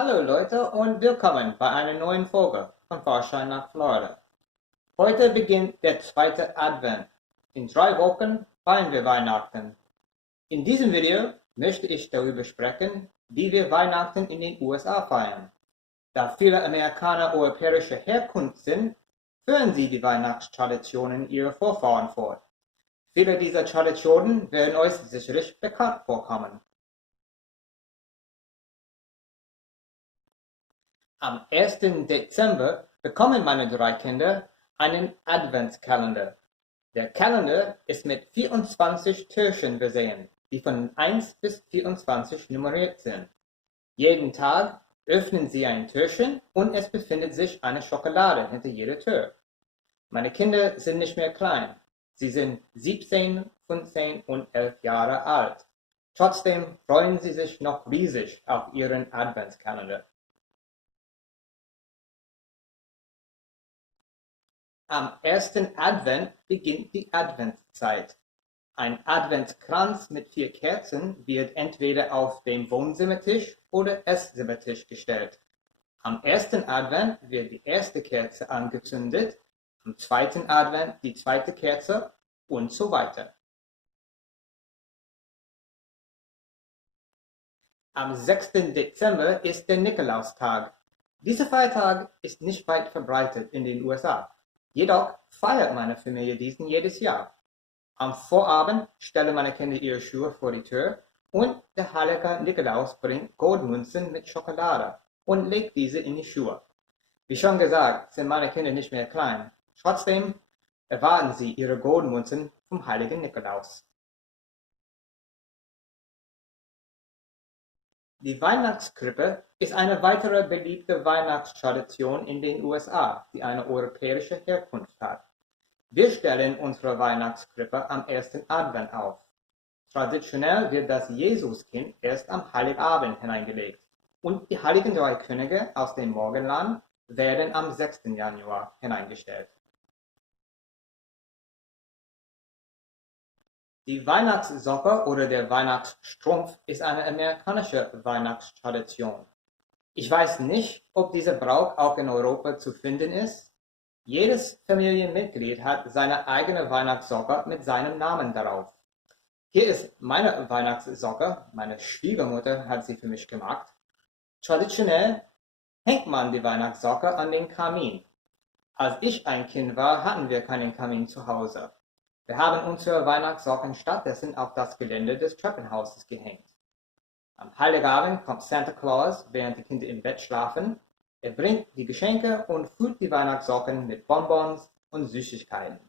Hallo Leute und willkommen bei einer neuen Folge von Fahrschein nach Florida. Heute beginnt der zweite Advent. In 3 Wochen feiern wir Weihnachten. In diesem Video möchte ich darüber sprechen, wie wir Weihnachten in den USA feiern. Da viele Amerikaner europäischer Herkunft sind, führen sie die Weihnachtstraditionen ihrer Vorfahren fort. Viele dieser Traditionen werden euch sicherlich bekannt vorkommen. Am 1. Dezember bekommen meine 3 Kinder einen Adventskalender. Der Kalender ist mit 24 Türchen versehen, die von 1 bis 24 nummeriert sind. Jeden Tag öffnen sie ein Türchen und es befindet sich eine Schokolade hinter jeder Tür. Meine Kinder sind nicht mehr klein. Sie sind 17, 15 und 11 Jahre alt. Trotzdem freuen sie sich noch riesig auf ihren Adventskalender. Am 1. Advent beginnt die Adventszeit. Ein Adventskranz mit 4 Kerzen wird entweder auf dem Wohnzimmertisch oder Esszimmertisch gestellt. Am 1. Advent wird die erste Kerze angezündet, am 2. Advent die zweite Kerze und so weiter. Am 6. Dezember ist der Nikolaustag. Dieser Feiertag ist nicht weit verbreitet in den USA. Jedoch feiert meine Familie diesen jedes Jahr. Am Vorabend stellen meine Kinder ihre Schuhe vor die Tür und der heilige Nikolaus bringt Goldmünzen mit Schokolade und legt diese in die Schuhe. Wie schon gesagt, sind meine Kinder nicht mehr klein. Trotzdem erwarten sie ihre Goldmünzen vom heiligen Nikolaus. Die Weihnachtskrippe ist eine weitere beliebte Weihnachtstradition in den USA, die eine europäische Herkunft hat. Wir stellen unsere Weihnachtskrippe am 1. Advent auf. Traditionell wird das Jesuskind erst am Heiligabend hineingelegt und die heiligen 3 Könige aus dem Morgenland werden am 6. Januar hineingestellt. Die Weihnachtssocke oder der Weihnachtsstrumpf ist eine amerikanische Weihnachtstradition. Ich weiß nicht, ob dieser Brauch auch in Europa zu finden ist. Jedes Familienmitglied hat seine eigene Weihnachtssocke mit seinem Namen darauf. Hier ist meine Weihnachtssocke, meine Schwiegermutter hat sie für mich gemacht. Traditionell hängt man die Weihnachtssocke an den Kamin. Als ich ein Kind war, hatten wir keinen Kamin zu Hause. Wir haben unsere Weihnachtssocken stattdessen auf das Gelände des Treppenhauses gehängt. Am Heiligabend kommt Santa Claus, während die Kinder im Bett schlafen. Er bringt die Geschenke und füllt die Weihnachtssocken mit Bonbons und Süßigkeiten.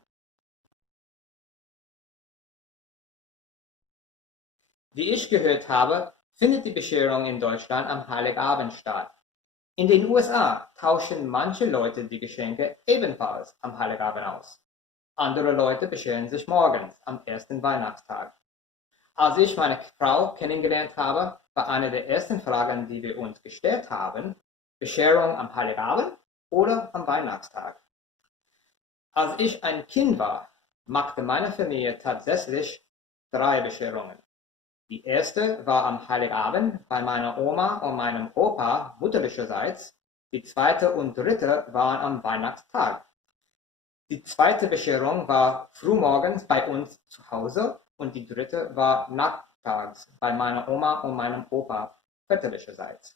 Wie ich gehört habe, findet die Bescherung in Deutschland am Heiligabend statt. In den USA tauschen manche Leute die Geschenke ebenfalls am Heiligabend aus. Andere Leute bescheren sich morgens am 1. Weihnachtstag. Als ich meine Frau kennengelernt habe, war eine der ersten Fragen, die wir uns gestellt haben, Bescherung am Heiligabend oder am Weihnachtstag? Als ich ein Kind war, machte meine Familie tatsächlich 3 Bescherungen. Die erste war am Heiligabend bei meiner Oma und meinem Opa mütterlicherseits. Die zweite und dritte waren am Weihnachtstag. Die zweite Bescherung war frühmorgens bei uns zu Hause und die dritte war nachtags bei meiner Oma und meinem Opa väterlicherseits.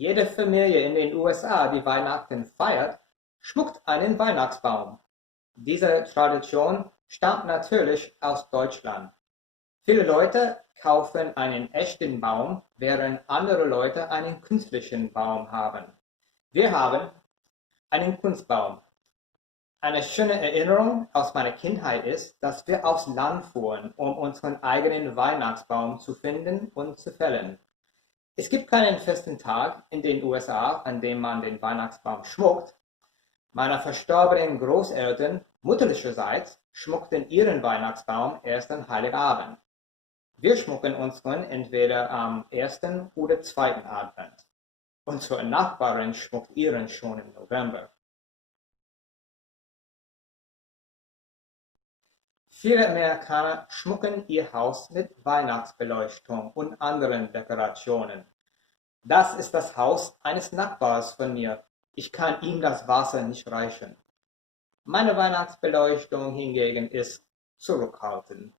Jede Familie in den USA, die Weihnachten feiert, schmückt einen Weihnachtsbaum. Diese Tradition stammt natürlich aus Deutschland. Viele Leute kaufen einen echten Baum, während andere Leute einen künstlichen Baum haben. Wir haben einen Kunstbaum. Eine schöne Erinnerung aus meiner Kindheit ist, dass wir aufs Land fuhren, um unseren eigenen Weihnachtsbaum zu finden und zu fällen. Es gibt keinen festen Tag in den USA, an dem man den Weihnachtsbaum schmückt. Meine verstorbenen Großeltern mütterlicherseits schmückten ihren Weihnachtsbaum erst an Heiligabend. Wir schmücken unseren entweder am 1. oder 2. Advent. Unsere Nachbarin schmückt ihren schon im November. Viele Amerikaner schmücken ihr Haus mit Weihnachtsbeleuchtung und anderen Dekorationen. Das ist das Haus eines Nachbars von mir. Ich kann ihm das Wasser nicht reichen. Meine Weihnachtsbeleuchtung hingegen ist zurückhaltend.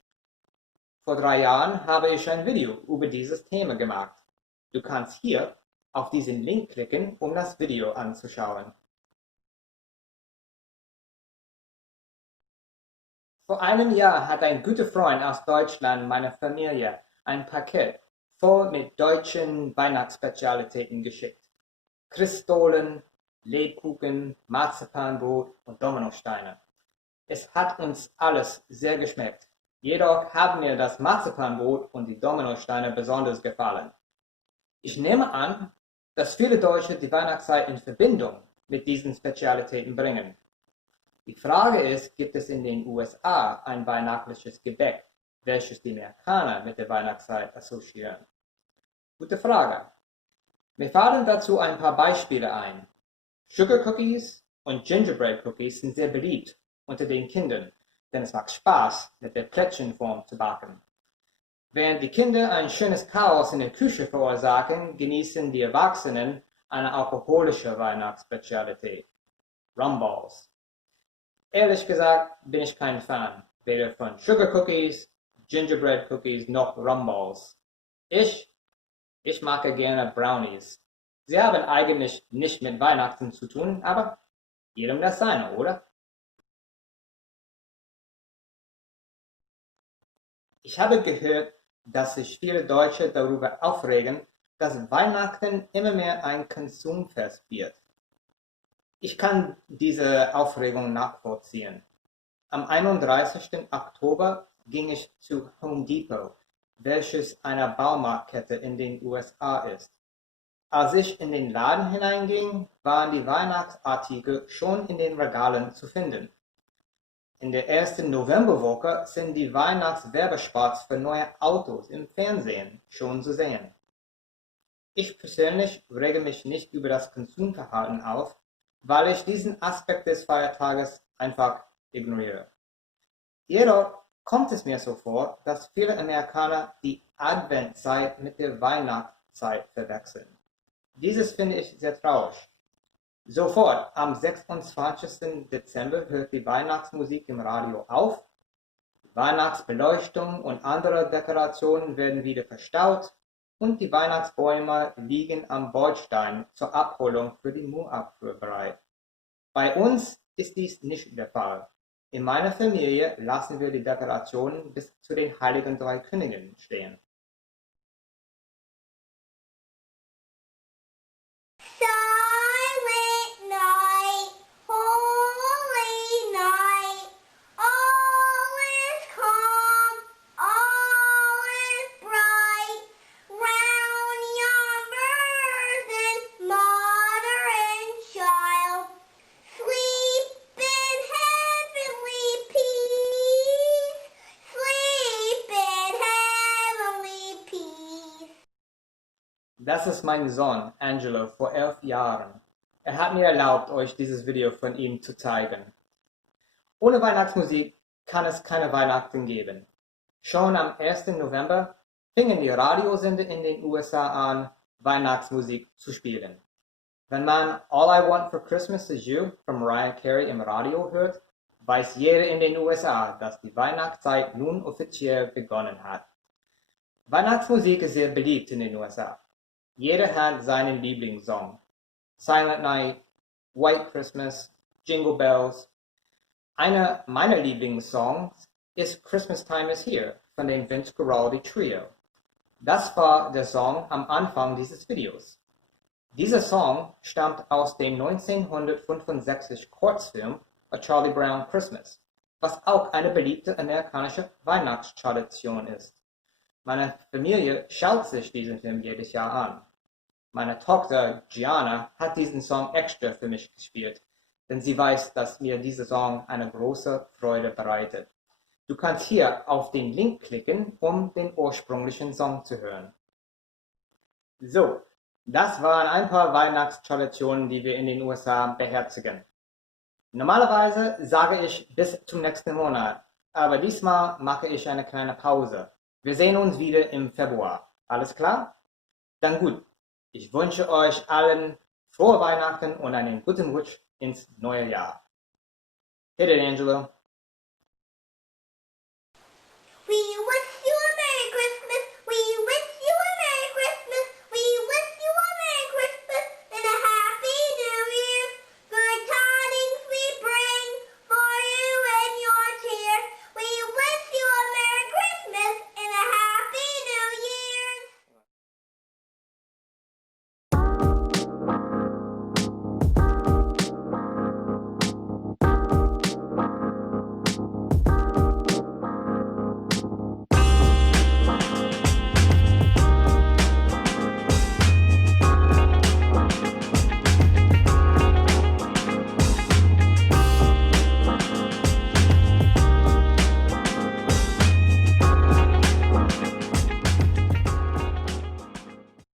Vor 3 Jahren habe ich ein Video über dieses Thema gemacht. Du kannst hier auf diesen Link klicken, um das Video anzuschauen. Vor einem Jahr hat ein guter Freund aus Deutschland meiner Familie ein Paket voll mit deutschen Weihnachtsspezialitäten geschickt. Christstollen, Lebkuchen, Marzipanbrot und Dominosteine. Es hat uns alles sehr geschmeckt. Jedoch haben mir das Marzipanbrot und die Dominosteine besonders gefallen. Ich nehme an, dass viele Deutsche die Weihnachtszeit in Verbindung mit diesen Spezialitäten bringen. Die Frage ist, gibt es in den USA ein weihnachtliches Gebäck, welches die Amerikaner mit der Weihnachtszeit assoziieren? Gute Frage. Mir fallen dazu ein paar Beispiele ein. Sugar Cookies und Gingerbread Cookies sind sehr beliebt unter den Kindern, denn es macht Spaß, mit der Plättchenform zu backen. Während die Kinder ein schönes Chaos in der Küche verursachen, genießen die Erwachsenen eine alkoholische Weihnachtsspezialität. Rumballs. Ehrlich gesagt bin ich kein Fan, weder von Sugar Cookies, Gingerbread Cookies noch Rumballs. Ich mag gerne Brownies. Sie haben eigentlich nicht mit Weihnachten zu tun, aber jedem das seine, oder? Ich habe gehört, dass sich viele Deutsche darüber aufregen, dass Weihnachten immer mehr ein Konsumfest wird. Ich kann diese Aufregung nachvollziehen. Am 31. Oktober ging ich zu Home Depot, welches eine Baumarktkette in den USA ist. Als ich in den Laden hineinging, waren die Weihnachtsartikel schon in den Regalen zu finden. In der ersten Novemberwoche sind die Weihnachtswerbespots für neue Autos im Fernsehen schon zu sehen. Ich persönlich rege mich nicht über das Konsumverhalten auf, weil ich diesen Aspekt des Feiertages einfach ignoriere. Jedoch kommt es mir so vor, dass viele Amerikaner die Adventzeit mit der Weihnachtszeit verwechseln. Dieses finde ich sehr traurig. Sofort am 26. Dezember hört die Weihnachtsmusik im Radio auf, die Weihnachtsbeleuchtung und andere Dekorationen werden wieder verstaut und die Weihnachtsbäume liegen am Bordstein zur Abholung für die Müllabfuhr bereit. Bei uns ist dies nicht der Fall. In meiner Familie lassen wir die Dekorationen bis zu den Heiligen Drei Königen stehen. Silent night, holy night, all is calm, all is bright, round yon virgin mother and child, sleep in heavenly peace, sleep in heavenly peace. Das ist mein Sohn, Angelo, vor 11 Jahren. Er hat mir erlaubt, euch dieses Video von ihm zu zeigen. Ohne Weihnachtsmusik kann es keine Weihnachten geben. Schon am 1. November fingen die Radiosender in den USA an, Weihnachtsmusik zu spielen. Wenn man All I Want for Christmas Is You von Mariah Carey im Radio hört, weiß jeder in den USA, dass die Weihnachtszeit nun offiziell begonnen hat. Weihnachtsmusik ist sehr beliebt in den USA. Jeder hat seinen Lieblingssong. Silent Night, White Christmas, Jingle Bells. Einer meiner Lieblingssongs ist Christmas Time is Here von dem Vince Guaraldi Trio. Das war der Song am Anfang dieses Videos. Dieser Song stammt aus dem 1965 Kurzfilm A Charlie Brown Christmas, was auch eine beliebte amerikanische Weihnachtstradition ist. Meine Familie schaut sich diesen Film jedes Jahr an. Meine Tochter Gianna hat diesen Song extra für mich gespielt, denn sie weiß, dass mir dieser Song eine große Freude bereitet. Du kannst hier auf den Link klicken, um den ursprünglichen Song zu hören. So, das waren ein paar Weihnachtstraditionen, die wir in den USA beherzigen. Normalerweise sage ich bis zum nächsten Monat, aber diesmal mache ich eine kleine Pause. Wir sehen uns wieder im Februar. Alles klar? Dann gut. Ich wünsche euch allen frohe Weihnachten und einen guten Rutsch ins neue Jahr. Hit it, Angelo.